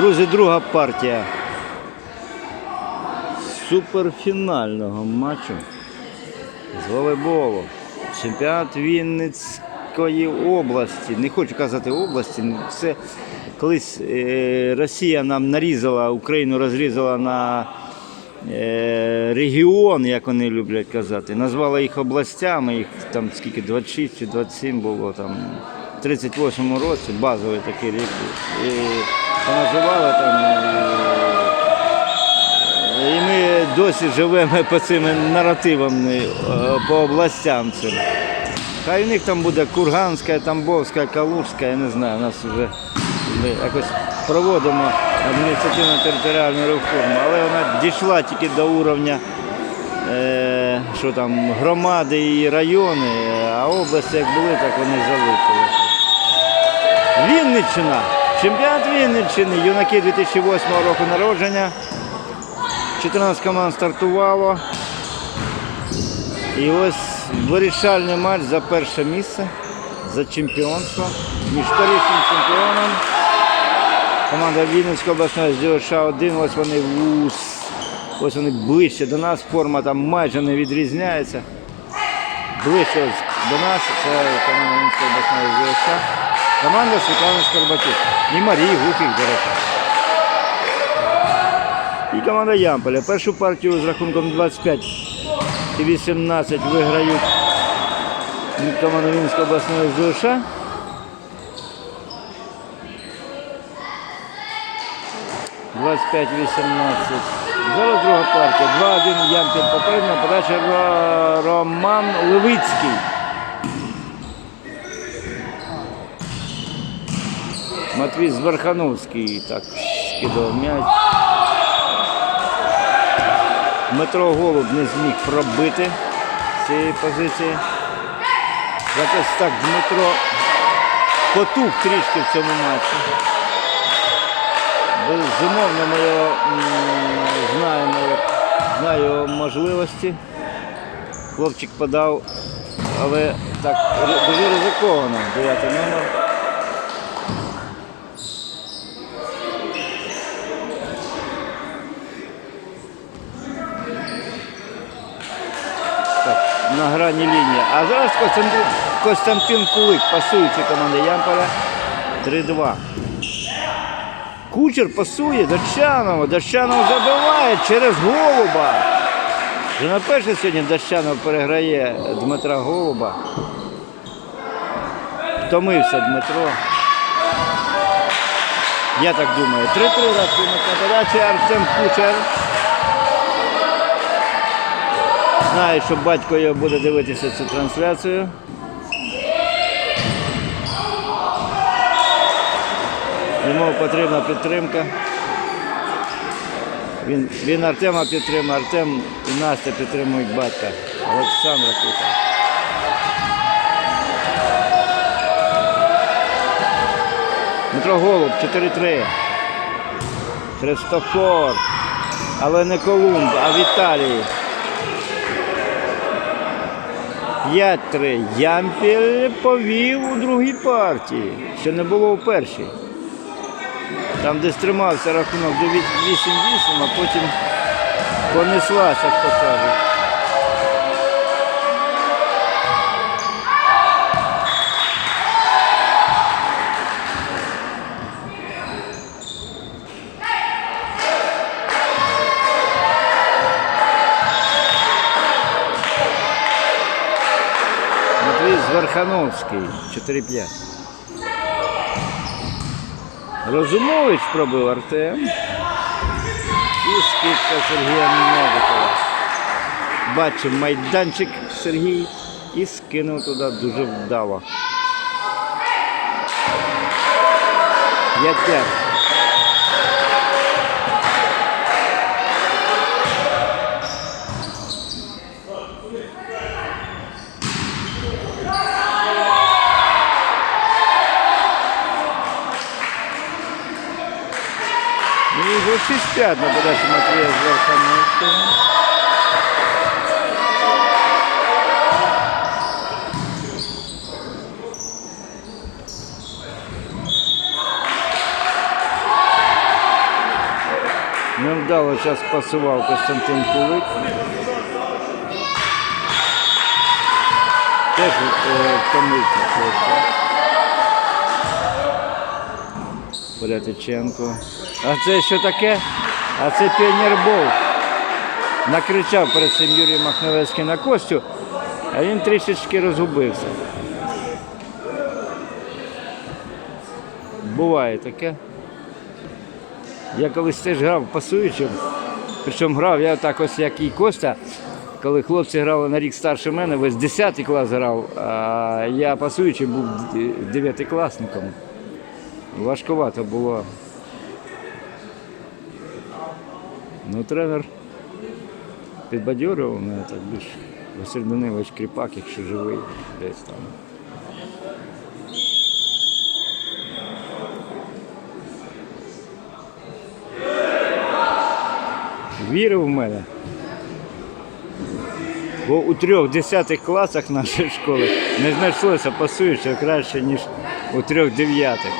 Друзі, друга партія суперфінального матчу з волейболу. Чемпіонат Вінницької області. Не хочу казати області. Це колись е, Росія нам нарізала, Україну розрізала на е, регіон, як вони люблять казати. Назвала їх областями, їх там скільки 26 чи 27 було там. В 38 році базовий такий рік. Поназивали там. е, І ми досі живемо по цим наративам е, по областям цим. Хай у них там буде Курганська, Тамбовська, Калужська, я не знаю, у нас вже ми якось проводимо адміністративно-територіальну реформу, але вона дійшла тільки до уровня е, що там, громади і райони, а області як були, так вони залишилися. Вінниччина. Чемпіонат Вінниччини, юнаки 2008 року народження. 14 команд стартувало. І ось вирішальний матч за перше місце, за чемпіонство. Між вторічним чемпіоном. Команда Вінницької обласної з ДЮШ-1, ось вони вуз. Ось вони ближче до нас, форма там майже не відрізняється. Ближче до нас, це команда Вінницької обласної з. Команда Світлани Скорбатюк. І Марії Глухих, до речі. І команда Ямполя. Першу партію з рахунком 25 і 18 виграють команда Вінницької обласної ЗУШ. Двадцять 18 Зараз друга партія. 2-1 Ямпіль попередня. Подача Роман Левицький. Матвій Зверхановський так скидав м'яч. Дмитро Голуб не зміг пробити цієї позиції. Якось так Дмитро потух трішки в цьому матчі. Безумовно, ми його знаємо, знаю його можливості. Хлопчик подав, але так дуже ризиковано. Дев'ятий номер. На грані лінії. А зараз Костянтин, Костянтин Кулик, пасуючий команда Ямполя. 3-2. Кучер пасує Дощанова. Дощанов забиває через Голуба. Вже на перше сьогодні Дощанов переграє Дмитра Голуба. Втомився Дмитро. Я так думаю. 3-3 рахунок на подачі Артем Кучер. Знаю, що батько його буде дивитися цю трансляцію. Йому потрібна підтримка. Він, він Артема підтримує, Артем і Настя підтримують батька Олександра Кута. Дмитро Голуб, 4-3. Христофор. Але не Колумб, а Віталій. 5-3. Я повів у другій партії, що не було у першій. Там, де стримався рахунок до 8-8, а потім понеслася, хто каже. Матвій Зверхановський, 4-5. Розумович пробив Артем. І скидка Сергія Новикова. Бачив майданчик Сергій і скинув туди дуже вдало. 5-5. Ну і вже 6-5 на подачі Матвія Зверхановського. Невдало зараз пасував Костянтин Кулик. Теж втомився хлопця. Порятиченко. А це що таке? А це піонербол. Накричав перед цим Юрій Махновецький на Костю, а він трішечки розгубився. Буває таке. Я колись теж грав пасуючим. Причому грав я так ось, як і Костя, коли хлопці грали на рік старше мене, весь 10 клас грав, а я пасуючим був 9-класником. Важкувато було. Ну, тренер підбадьорював мене так більш. Василь Данилович Кріпак, якщо живий, десь там. Вірив в мене. Бо у трьох десятих класах нашої школи не знайшлося пасуючого краще, ніж у трьох дев'ятих.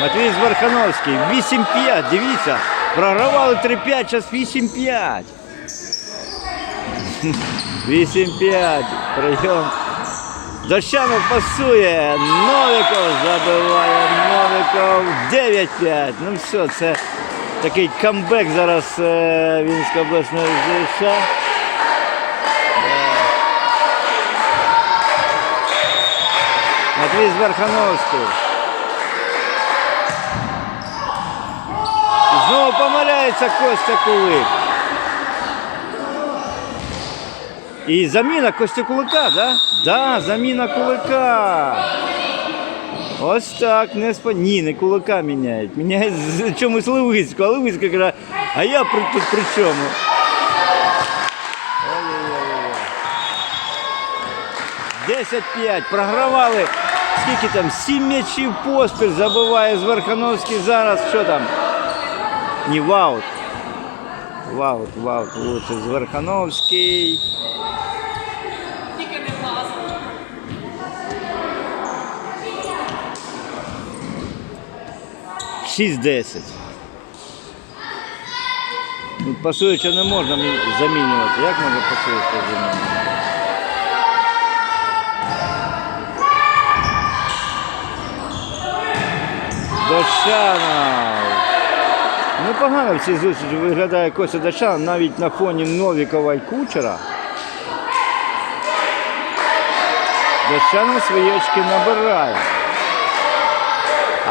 Матвій Зверхановський, 8-5, дивіться, програвали 3-5, зараз 8-5. 8-5, прийом. Дощанов пасує, Новиков забиває, Новиков 9-5. Ну все, це такий камбек зараз е, Вінської обласної ЗШ. Матвій Зверхановський. Помиляється Костя Кулик. І заміна Костя Кулика, да? Да, заміна Кулика. Ось так, не спа... Ні, не Кулика міняють. Міняють чомусь Левицьку, а Левицька каже, а я при, тут при чому? 10-5. Програвали. Скільки там? 7 м'ячів поспіль забиває Зверхановський зараз. Що там? Ні, ваут. Ваут, ваут, лучше Зверхановський. Тільки не влазила. Шість 10 Ну, Пасуюча не можна замінювати. Як можна пасуюча замінювати? Дощанов. Непогано в цій зустрічі виглядає Костя Дощанов навіть на фоні Новікова і Кучера. Дощанов свої очки набирає.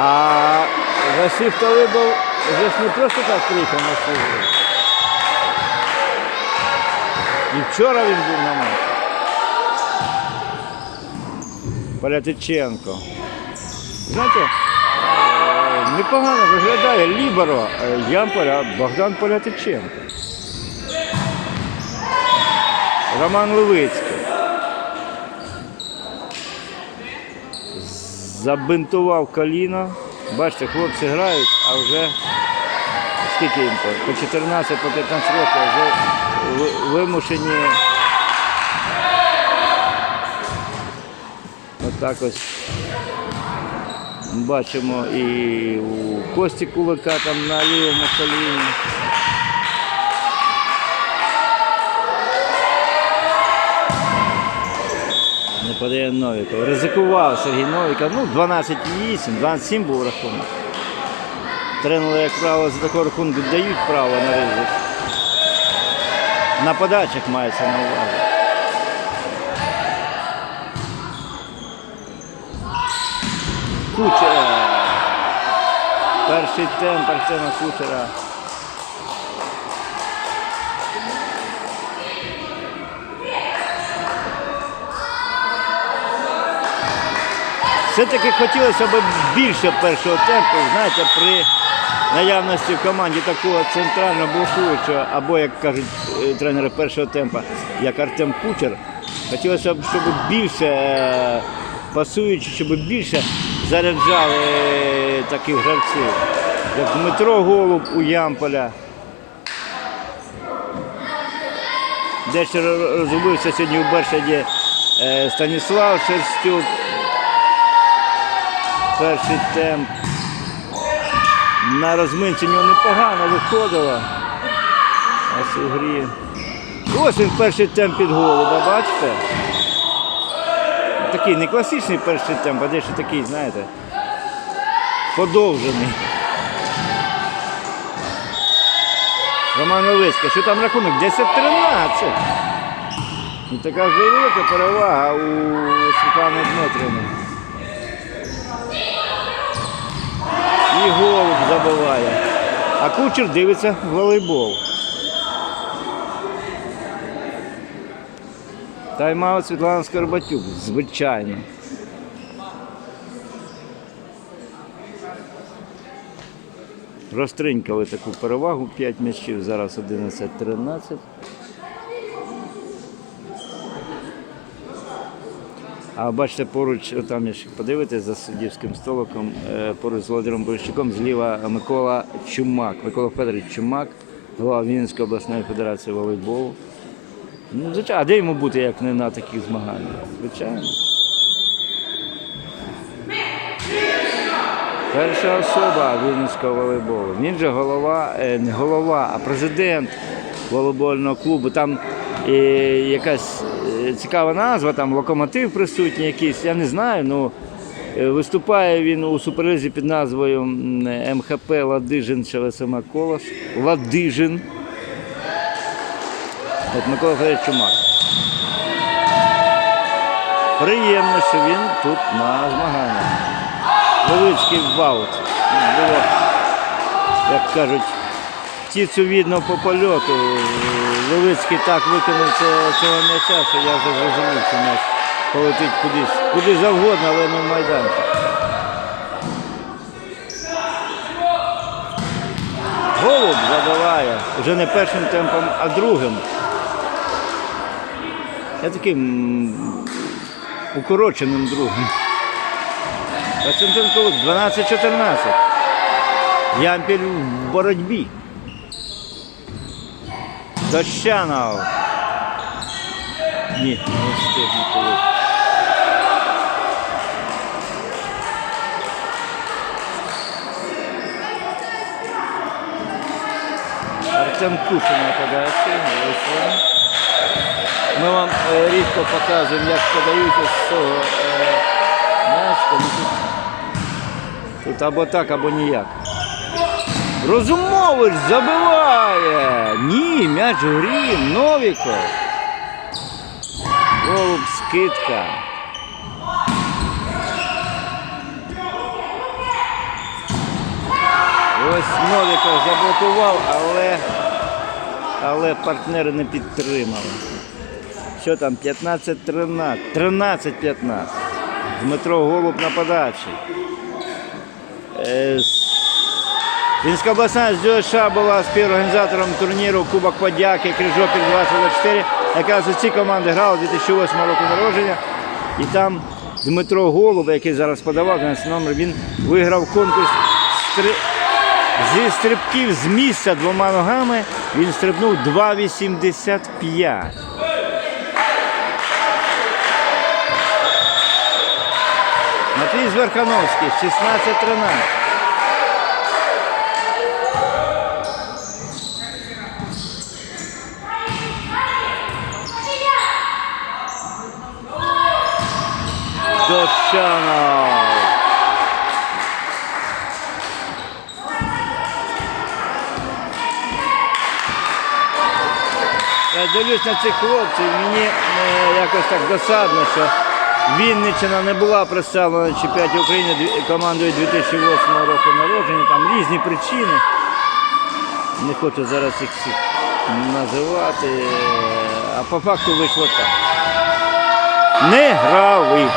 А Василь Талибов вже ж не просто так приїхав на службу. І вчора він був на матчі. Полятиченко. Знаєте, непогано виглядає Ліберо е, Ямполя Богдан Полятиченко. Роман Левицький. забинтував коліно. Бачите, хлопці грають, а вже скільки їм по? По 14, по 15 років вже вимушені. Отак ось бачимо і у Кості Кулика там на лівому коліні. Не подає Новіков. Ризикував Сергій Новіков. Ну, 12-8, 12-7 був рахунок. Тренери, як правило, за такого рахунку дають право на ризик. На подачах мається на увазі. Кучера. Перший темп Артема Кучера. Все-таки хотілося б більше першого темпу, знаєте, при наявності в команді такого центрального блокуючого, або, як кажуть е, тренери першого темпа, як Артем Кучер, хотілося б, щоб більше е, пасуючи, щоб більше заряджали таких гравців, як Дмитро Голуб у Ямполя. Дещо розгубився сьогодні у Бершаді е, Станіслав Шерстюк. Перший темп. На розминці нього непогано виходило. Ось у грі. Ось він перший темп під голуба, бачите? Такий не класичний перший темп, а дещо такий, знаєте, подовжений. Роман Левицький, що там рахунок? 10-13. І така вже велика перевага у Світлани Дмитрівни. І голуб забиває. А кучер дивиться в волейбол. Тайм-аут Світлана Скорбатюк, звичайно. Розтринькали таку перевагу, 5 м'ячів, зараз 11-13. А бачите, поруч, там якщо подивитись за суддівським столиком, е, поруч з Володимиром Борщуком, зліва Микола Чумак, Микола Федорович Чумак, голова Вінницької обласної федерації волейболу. Ну, звичайно, а де йому бути, як не на таких змаганнях? Звичайно. Перша особа Вінницького волейболу. Він же голова, е, не голова, а президент волейбольного клубу. Там е, якась е, цікава назва, там локомотив присутній якийсь, я не знаю. Ну, виступає він у суперлизі під назвою МХП Ладижин ШВСМ Колос. Ладижин. От Микола Федорович Чумак. Приємно, що він тут на змаганнях. Левицький баут. Було, як кажуть, птицю видно по польоту. Левицький так виконав це- цього м'яча, що я вже зрозумів, що м'яч полетить кудись. Куди завгодно, але не в майданчик. Голуб забиває. Вже не першим темпом, а другим. Я таким укороченим другим. Костянтин Колуб 12-14. Ямпіль в боротьбі. Дощанов. Ні, не встигне Колуб. Артем Кушин на подачі. Ми вам е, рідко показуємо, як подають ось цього е, м'ячка. Ну, тут, або так, або ніяк. Розумович забиває. Ні, м'яч грі. Новіков. Голуб скидка. Ось Новіков заблокував, але, але партнери не підтримали. Що там, 15-13, 13-15. Дмитро Голуб на подачі. Е, Вінська обласна СДШ була співорганізатором турніру Кубок Подяки Крижопіль 2024. Якраз у ці команди грали 2008 року народження. І там Дмитро Голуб, який зараз подавав на номер, він виграв конкурс стри... зі стрибків з місця двома ногами. Він стрибнув 2,85. Матвій Зверхановський, 16-13. Дощанов. Я дивлюсь на цих хлопців, мені е, якось так досадно, що Вінниччина не була представлена на чемпіонаті України командою 2008 року народження, там різні причини. Не хочу зараз їх всіх називати, а по факту вийшло так. Не грали.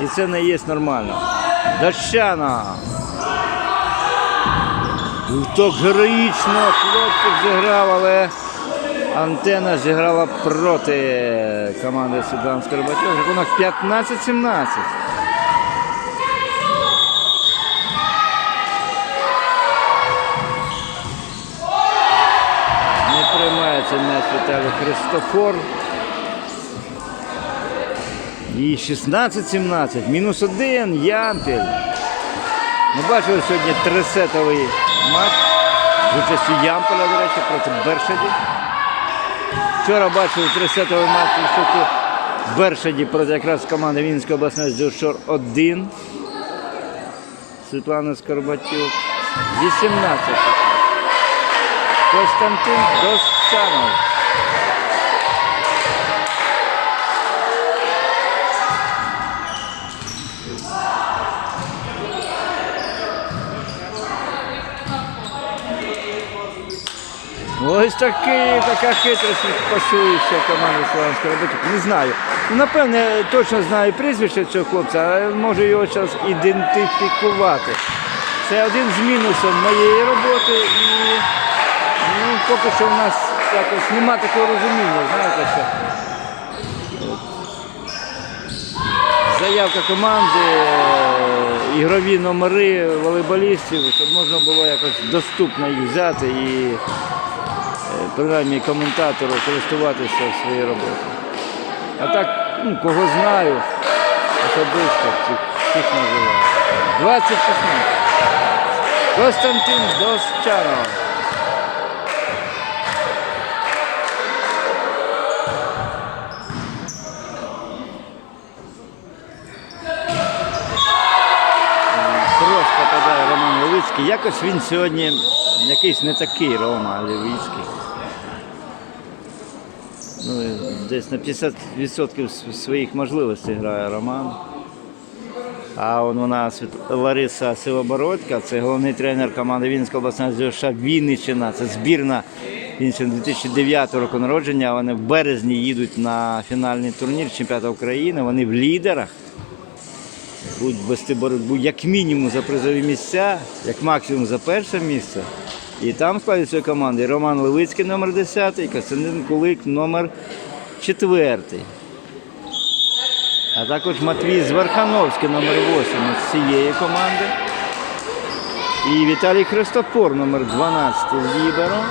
І це не є нормально. Дощана. Так героїчно хлопчик зіграв, але антена зіграла проти команди Світлана Скорбатьов. Рахунок 15-17. Не приймається м'яч Віталій Христофор. І 16-17. Мінус один. Ямпіль. Ми бачили сьогодні трисетовий матч з участю Ямполя, до речі, проти Бершаді. Вчора бачили трисетовий матч у в Бершаді проти якраз команди Вінської обласної дюшор 1. Світлана Скорбатюк. 18. Костянтин Досчанов. Ось такий, така хитрість пасується команди Славянської роботи. Не знаю. Ну, напевне, точно знаю прізвище цього хлопця, але можу його зараз ідентифікувати. Це один з мінусів моєї роботи і ну, поки що в нас якось нема такого розуміння, знаєте, що заявка команди, е, ігрові номери волейболістів, щоб можна було якось доступно їх взяти і принаймні коментатору користуватися в своїй роботі. А так, ну, кого знаю, особисто всіх називаю. 20-16. Костянтин Досчанов. Крос попадає Роман Левицький. Якось він сьогодні якийсь не такий Рома Левицький. Ну, десь на 50% своїх можливостей грає Роман. А он вона Світ- Лариса Сивобородька, це головний тренер команди Вінницького обласного ЗЮШ Вінниччина. Це збірна Вінниччини 2009 року народження. Вони в березні їдуть на фінальний турнір чемпіонату України. Вони в лідерах. Будуть вести боротьбу як мінімум за призові місця, як максимум за перше місце. І там складуть свої команди Роман Левицький номер 10 і Костянтин Кулик номер 4. А також Матвій Зверхановський номер 8 з цієї команди. І Віталій Христофор номер 12 з Ліберо.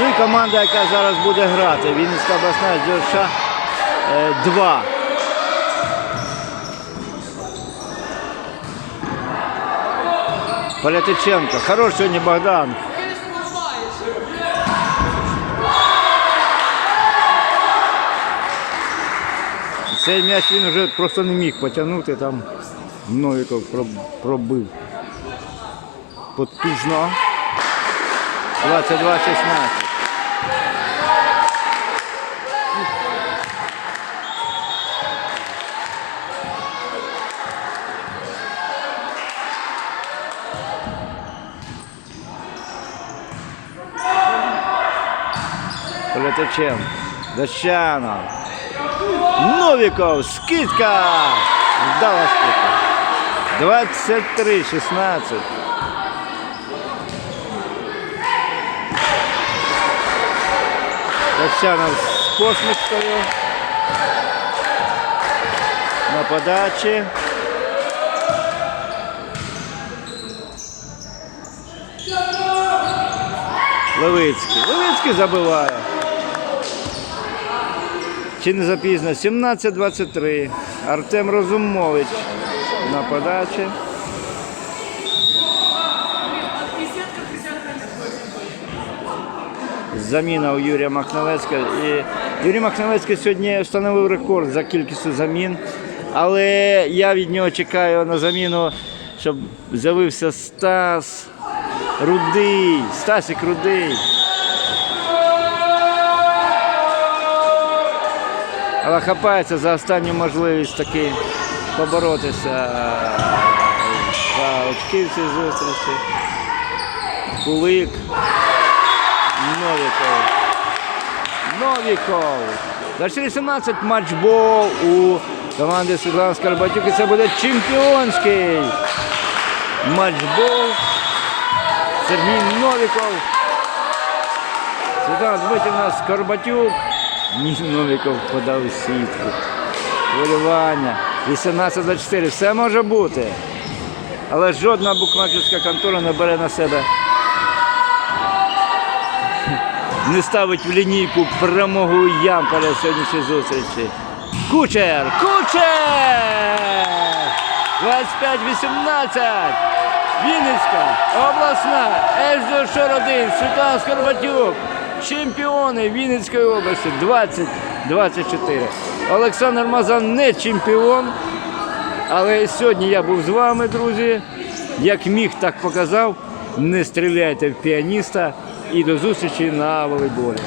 Ну і команда, яка зараз буде грати. Вінницька обласна ЗЮШ 2. Полятиченко. Хорош сьогодні Богдан. Цей м'яч він вже просто не міг потягнути, там Новіков пробив. Потужно. 22-16. Полятиченко. Дощанов. Новіков, скидка! Вдала скидка. 23-16. Дощанов з посмішкою. На подачі. Левицький. Левицький забиває. Чи не запізно? 17-23. Артем Розумович на подачі. Заміна у Юрія Махновецького. І Юрій Махновецький сьогодні встановив рекорд за кількістю замін. Але я від нього чекаю на заміну, щоб з'явився Стас Рудий. Стасик Рудий. Хапається за останню можливість таки поборотися е, за очки в цій зустрічі. Кулик. Новіков. Новіков. За 17 матчбол у команди Світлана Скорбатюк. І це буде чемпіонський матчбол. Сергій Новіков. Світлана Дмитрівна Скорбатюк. Ні, Новіков подав у сітку. Хвилювання. 18-24. Все може бути. Але жодна букмекерська контора не бере на себе не ставить в лінійку прямого ямполя сьогоднішньої зустрічі. Кучер! Кучер! 25-18. Вінницька, обласна, СДО Шородин, Світлана Скорбатюк. Чемпіони Вінницької області 20-24. Олександр Мазан не чемпіон. Але сьогодні я був з вами, друзі. Як міг, так показав. Не стріляйте в піаніста і до зустрічі на волейболі.